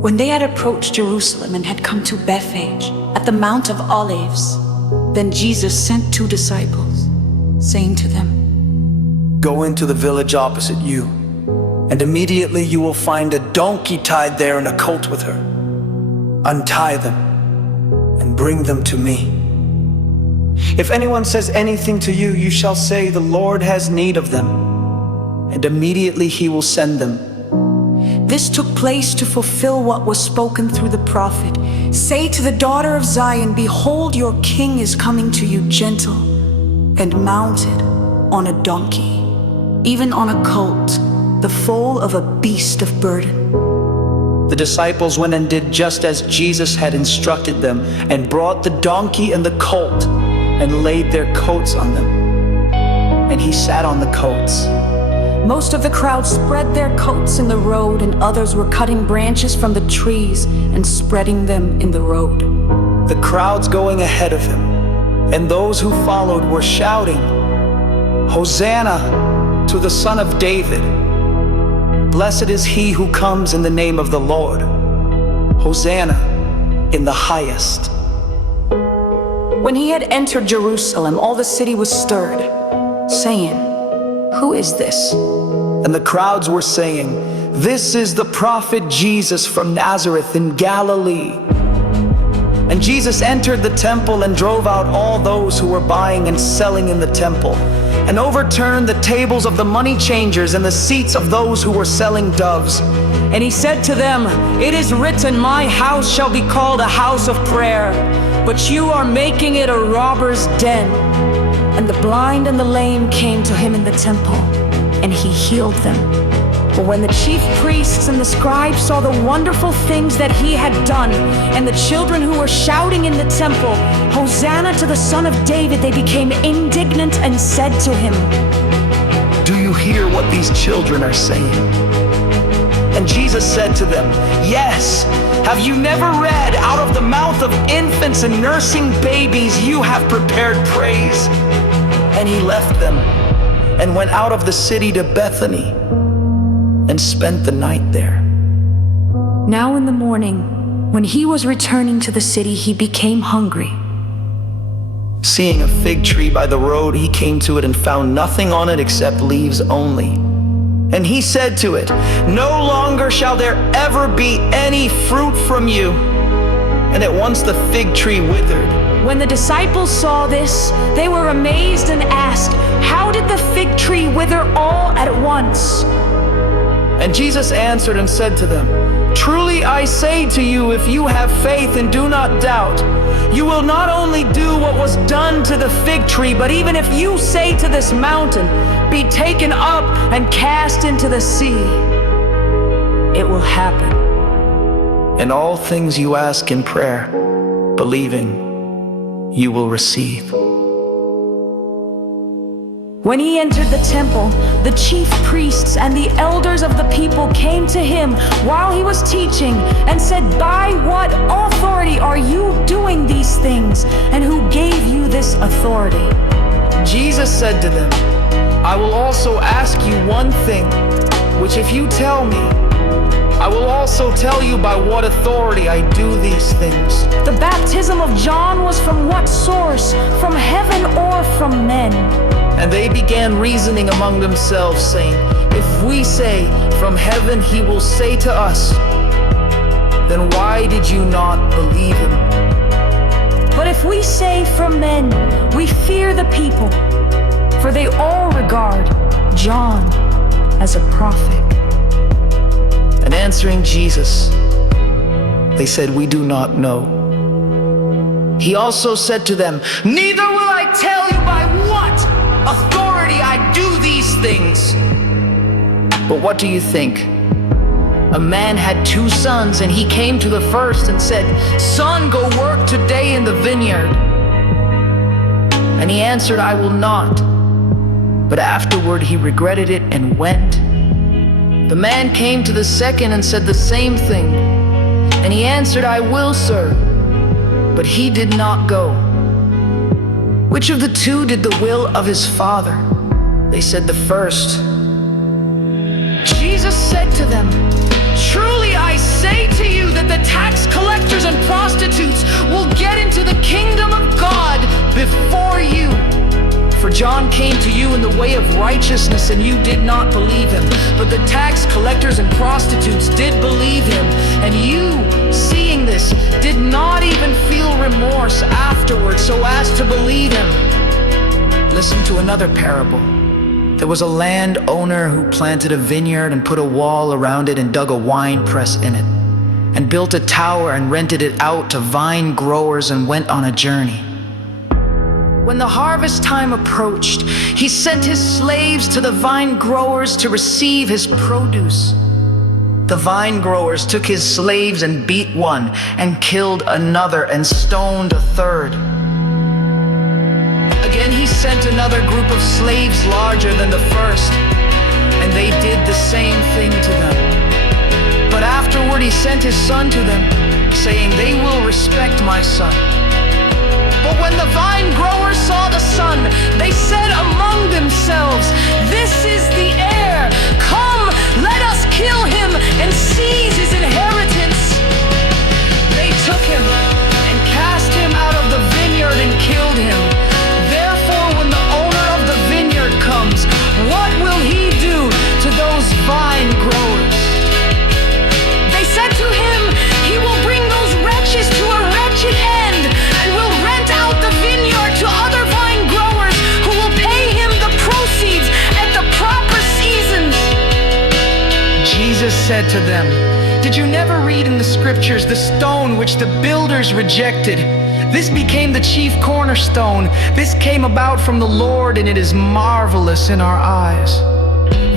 When they had approached Jerusalem and had come to Bethphage at the Mount of Olives, then Jesus sent 2 disciples, saying to them, "Go into the village opposite you, and immediately you will find a donkey tied there and a colt with her. Untie them and bring them to me. If anyone says anything to you, you shall say, 'The Lord has need of them,' and immediately he will send them." This took place to fulfill what was spoken through the prophet. "Say to the daughter of Zion, behold, your king is coming to you gentle and mounted on a donkey, even on a colt, the foal of a beast of burden." The disciples went and did just as Jesus had instructed them, and brought the donkey and the colt and laid their coats on them. And he sat on the coats. Most of the crowd spread their coats in the road, and others were cutting branches from the trees and spreading them in the road. The crowds going ahead of him and those who followed were shouting, "Hosanna to the Son of David! Blessed is he who comes in the name of the Lord! Hosanna in the highest!" When he had entered Jerusalem, all the city was stirred, saying, "Who is this?" And the crowds were saying, "This is the prophet Jesus from Nazareth in Galilee." And Jesus entered the temple and drove out all those who were buying and selling in the temple, and overturned the tables of the money changers and the seats of those who were selling doves. And he said to them, "It is written, my house shall be called a house of prayer, but you are making it a robber's den." And the blind and the lame came to him in the temple, and he healed them. But when the chief priests and the scribes saw the wonderful things that he had done, and the children who were shouting in the temple, "Hosanna to the Son of David," they became indignant and said to him, "Do you hear what these children are saying?" And Jesus said to them, "Yes, have you never read, out of the mouth of infants and nursing babies you have prepared praise?" And he left them and went out of the city to Bethany and spent the night there. Now in the morning, when he was returning to the city, he became hungry. Seeing a fig tree by the road, he came to it and found nothing on it except leaves only. And he said to it, "No longer shall there ever be any fruit from you." And at once the fig tree withered. When the disciples saw this, they were amazed and asked, "How did the fig tree wither all at once?" And Jesus answered and said to them, "Truly I say to you, if you have faith and do not doubt, you will not only do what was done to the fig tree, but even if you say to this mountain, 'Be taken up and cast into the sea,' it will happen." And all things you ask in prayer, believing, you will receive. When he entered the temple, the chief priests and the elders of the people came to him while he was teaching and said, "By what authority are you doing these things? And who gave you this authority?" Jesus said to them, "I will also ask you one thing, which if you tell me, I will also tell you by what authority I do these things." The baptism of John was from what source? From heaven or from men? And they began reasoning among themselves, saying, "If we say, 'From heaven,' he will say to us, 'Then why did you not believe him?' But if we say, 'From men,' we fear the people, for they all regard John as a prophet." And answering Jesus, they said, "We do not know." He also said to them, "Neither will I tell you by what authority I do these things." But what do you think? A man had 2 sons, and he came to the first and said, "Son, go work today in the vineyard." And he answered, "I will not." But afterward he regretted it and went. The man came to the second and said the same thing. And he answered, "I will, sir." But he did not go. Which of the 2 did the will of his father? They said, "The first." Jesus said to them, "Truly I say to to you that the tax collectors and prostitutes will get into the kingdom of God before you. For John came to you in the way of righteousness, and you did not believe him. But the tax collectors and prostitutes did believe him. And you, seeing this, did not even feel remorse afterwards so as to believe him. Listen to another parable. There was a landowner who planted a vineyard and put a wall around it and dug a wine press in it, and built a tower and rented it out to vine growers and went on a journey. When the harvest time approached, he sent his slaves to the vine growers to receive his produce. The vine growers took his slaves and beat one, and killed another, and stoned a third. Again he sent another group of slaves larger than the first, and they did the same thing to them. But afterward he sent his son to them, saying, "They will respect my son." But when the vine growers saw the son, they said among themselves, "This is the heir. Come, let us kill him and seize his inheritance." They took him and cast him out of the vineyard and killed him. Therefore, when the owner of the vineyard comes, what will he do to those vine growers? They said to him, "He will bring those wretches to a wretched end, and will rent out the vineyard to other vine growers who will pay him the proceeds at the proper seasons." Jesus said to them, "Did you never read in the scriptures, the stone which the builders rejected? This became the chief cornerstone. This came about from the Lord, and it is marvelous in our eyes.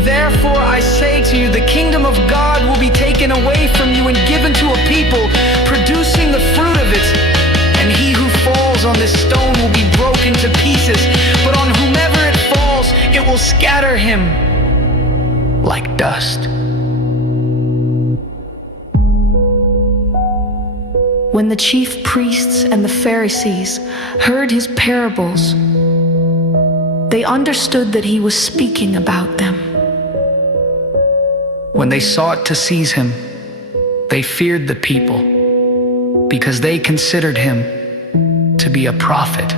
Therefore I say to you, the kingdom of God will be taken away from you and given to a people producing the fruit of it. And he who falls on this stone will be broken to pieces, but on whomever it falls, it will scatter him like dust." When the chief priests and the Pharisees heard his parables, they understood that he was speaking about them. When they sought to seize him, they feared the people, because they considered him to be a prophet.